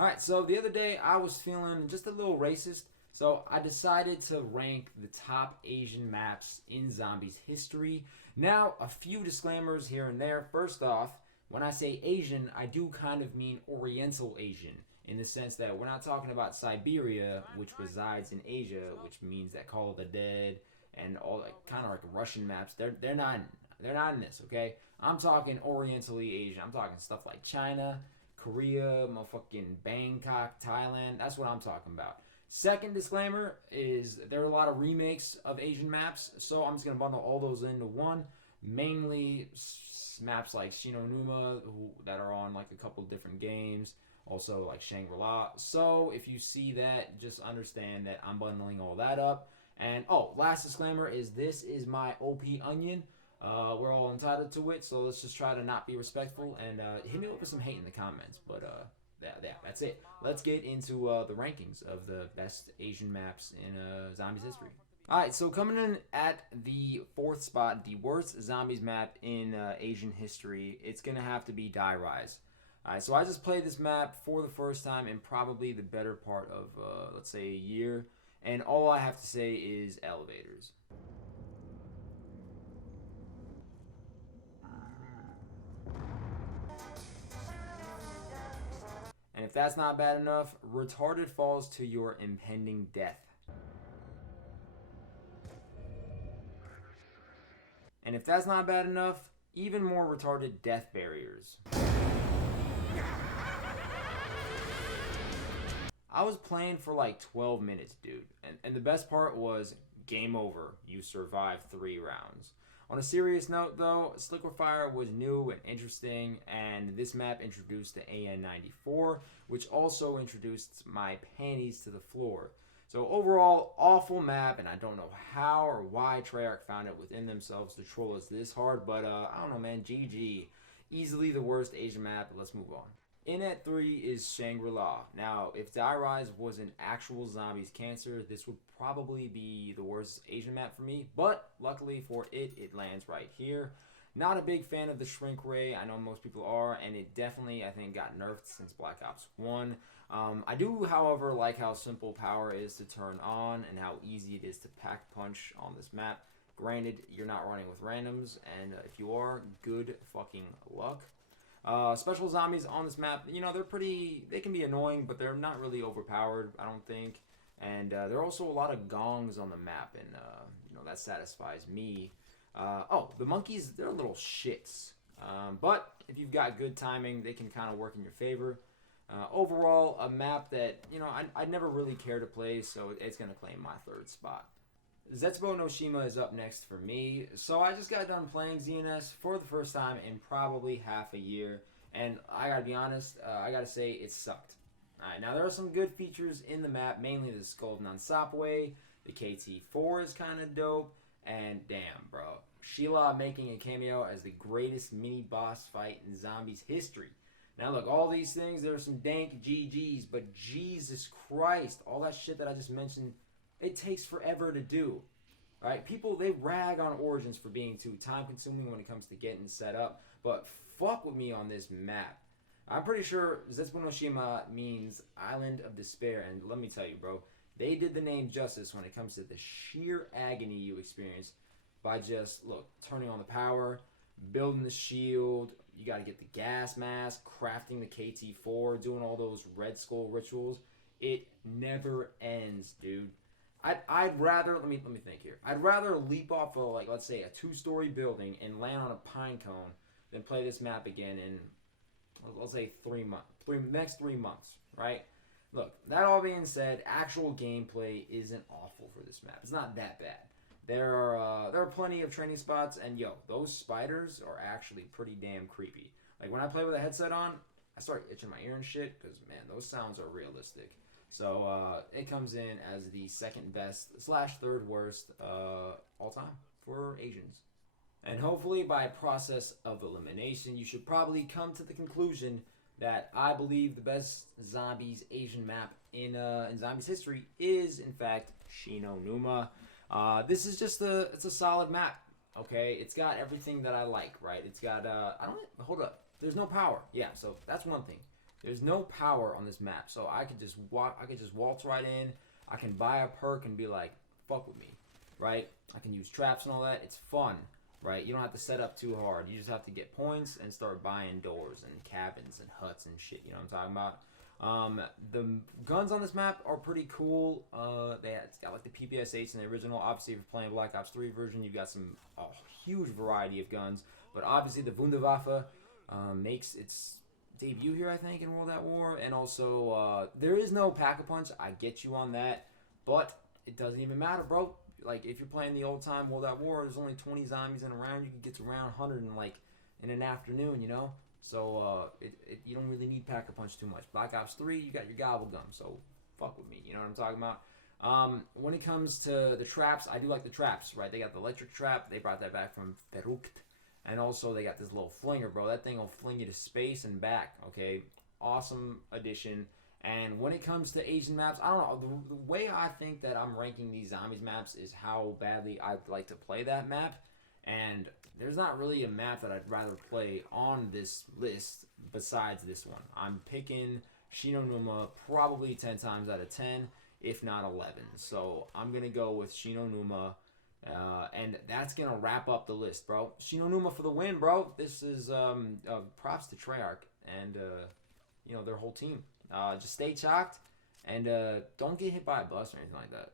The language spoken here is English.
Alright, so the other day I was feeling just a little racist, so I decided to rank the top Asian maps in Zombies history. Now, a few disclaimers here and there. First off, when I say Asian, I do kind of mean Oriental Asian, in the sense that we're not talking about Siberia, which resides in Asia, which means that Call of the Dead and all that kind of like Russian maps. They're not in this, okay? I'm talking Orientally Asian. I'm talking stuff like China, Korea, motherfucking Bangkok, Thailand. That's what I'm talking about. Second disclaimer is there are a lot of remakes of Asian maps, so I'm just gonna bundle all those into one. Mainly maps like Shinonuma, that are on like a couple different games. Also like ShangriLa. So if you see that, just understand that I'm bundling all that up. And oh, last disclaimer is this is my OP onion. We're all entitled to it, so let's just try to not be respectful and hit me up with some hate in the comments. But that's it. Let's get into the rankings of the best Asian maps in Zombies history. Alright, so coming in at the fourth spot, the worst Zombies map in Asian history, it's going to have to be Die Rise. Alright, so I just played this map for the first time in probably the better part of, let's say, a year. And all I have to say is elevators. And if that's not bad enough, retarded falls to your impending death. And if that's not bad enough, even more retarded death barriers. I was playing for like 12 minutes, dude. And the best part was game over. You survived 3 rounds. On a serious note, though, Sliquifier was new and interesting, and this map introduced the AN94, which also introduced my panties to the floor. So overall, awful map, and I don't know how or why Treyarch found it within themselves to troll us this hard, but I don't know, man, GG. Easily the worst Asian map, let's move on. In at 3 is ShangriLa. Now, if Die Rise was an actual zombies cancer, this would probably be the worst Asian map for me, but luckily for it, it lands right here. Not a big fan of the shrink ray, I know most people are, and it definitely, I think, got nerfed since Black Ops 1. I do, however, like how simple power is to turn on and how easy it is to pack punch on this map. Granted, you're not running with randoms, and if you are, good fucking luck. Special zombies on this map, you know, they can be annoying, but they're not really overpowered, I don't think. And there are also a lot of gongs on the map, and, you know, that satisfies me. Oh, the monkeys, they're little shits. But if you've got good timing, they can kind of work in your favor. Overall, a map that, you know, I'd never really care to play, so it's going to claim my 3rd spot. Zetsubou No Shima is up next for me. So I just got done playing ZNS for the first time in probably half a year. And I gotta be honest, I gotta say it sucked. Alright, now there are some good features in the map, mainly the Skull Non-Stopway. The KT4 is kind of dope. And damn, bro. Sheila making a cameo as the greatest mini-boss fight in Zombies history. Now look, all these things, there are some dank GGs, but Jesus Christ, all that shit that I just mentioned, it takes forever to do. Right? People, they rag on Origins for being too time-consuming when it comes to getting set up, but fuck with me on this map. I'm pretty sure Zetsubou No Shima means Island of Despair, and let me tell you, bro, they did the name justice when it comes to the sheer agony you experience by just, look, turning on the power, building the shield, you gotta get the gas mask, crafting the KT4, doing all those Red Skull rituals. It never ends, dude. I'd rather, let me think here. I'd rather leap off of, like, let's say a 2-story building and land on a pine cone than play this map again in, let's say, 3 months, next 3 months, right? Look, that all being said, actual gameplay isn't awful for this map. It's not that bad. There are plenty of training spots, and yo, those spiders are actually pretty damn creepy. Like, when I play with a headset on, I start itching my ear and shit, because, man, those sounds are realistic. So, it comes in as the 2nd best / 3rd worst all time for Asians. And hopefully, by process of elimination, you should probably come to the conclusion that I believe the best Zombies Asian map in Zombies history is, in fact, Shinonuma. This is just it's a solid map, okay? It's got everything that I like, right? It's got, hold up. There's no power. Yeah, so that's one thing. There's no power on this map, so I could just walk. I could just waltz right in. I can buy a perk and be like, "Fuck with me," right? I can use traps and all that. It's fun, right? You don't have to set up too hard. You just have to get points and start buying doors and cabins and huts and shit. You know what I'm talking about? The guns on this map are pretty cool. It's got like the PPSH in the original. Obviously, if you're playing Black Ops 3 version, you've got a huge variety of guns. But obviously, the Wunderwaffe makes its debut here, I think, in World at War. And also, there is no Pack-a-Punch. I get you on that. But it doesn't even matter, bro. Like, if you're playing the old time World at War, there's only 20 zombies in a round. You can get to around 100 in an afternoon, you know? So, you don't really need Pack-a-Punch too much. Black Ops 3, you got your Gobble Gum. So, fuck with me. You know what I'm talking about? When it comes to the traps, I do like the traps, right? They got the electric trap. They brought that back from Verrucht. And also, they got this little flinger, bro. That thing will fling you to space and back, okay? Awesome addition. And when it comes to Asian maps, I don't know. The way I think that I'm ranking these zombies maps is how badly I'd like to play that map. And there's not really a map that I'd rather play on this list besides this one. I'm picking Shinonuma probably 10 times out of 10, if not 11. So I'm going to go with Shinonuma. And that's going to wrap up the list, bro. Shinonuma for the win, bro. This is props to Treyarch and their whole team. Just stay chalked and don't get hit by a bus or anything like that.